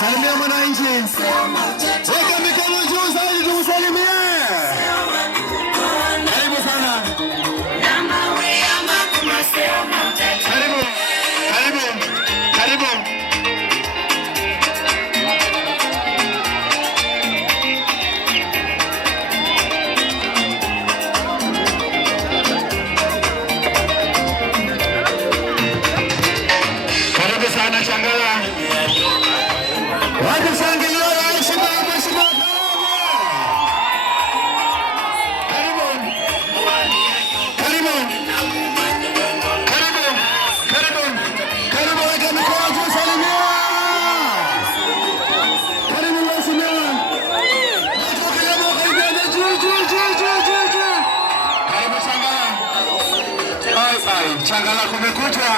Salimia mwananchi. Weka mikono juu zaidi tumsalimie. Karibu sana. Karibu. Karibu. Karibu. Karibu sana Changala. Watu shangilia rais na mheshimiwa. Karibu. Karibu. Karibu. Karibu. Karibu weka mikono juu salimia. Karibu mheshimiwa. Karibu juu. Karibu Changala. Bye. Changala kumekucha.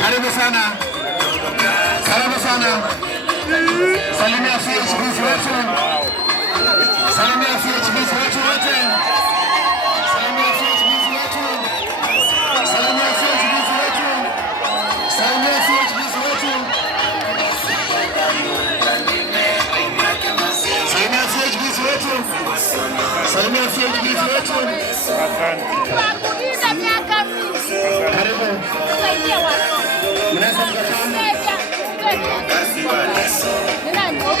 Karibu sana. Karibu sana. Salimia CHPs wetu. Salimia CHPs wetu wote. Salimia CHPs wetu. Salimia CHPs wetu. Salimia CHPs wetu. Salimia CHPs wetu. Salimia CHPs wetu. Kuuliza miaka mingi. Karibu. Kusaidia watoto. Mnaweza mkakaa.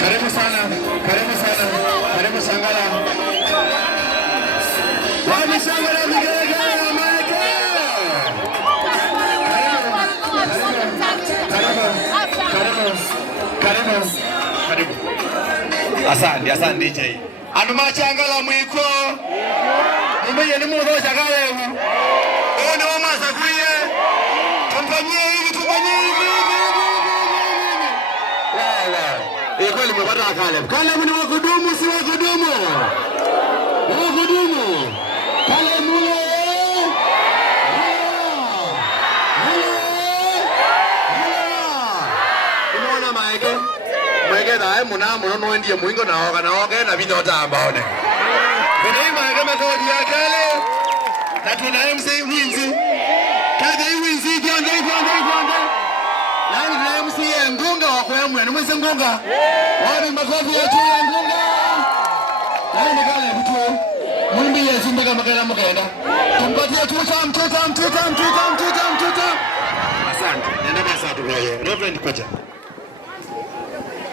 Karibu sana. Karibu sana. Karibu Changala. Wapi Changala migega na maeke? Karibu. Asante DJ. Anuma Changala mwiko. Mumeye ni mudho Changala hu. Oni wama sakuye. Tumpanyie hivi. Kweli mmepata Caleb. Caleb ni wakudumu si wakudumu? Wakudumu. Caleb mule. Unaona maeke? Maeke dae muno ndiye muingo naoga na video tambaone. Kuna maeke metodi ya Caleb. Na tuna MC Winzi. Kaga Winzi jonde. Nani tuna MC Ngunga wa kwemwe ni mweze Ngunga. Wapi makofi ya chini Ngunga. Nani kale mtu. Mwimbi ya zumba kama kana mkaenda. Tumpatie tuta. Asante. Nenda basa tu kwa hiyo. Reverend Koja.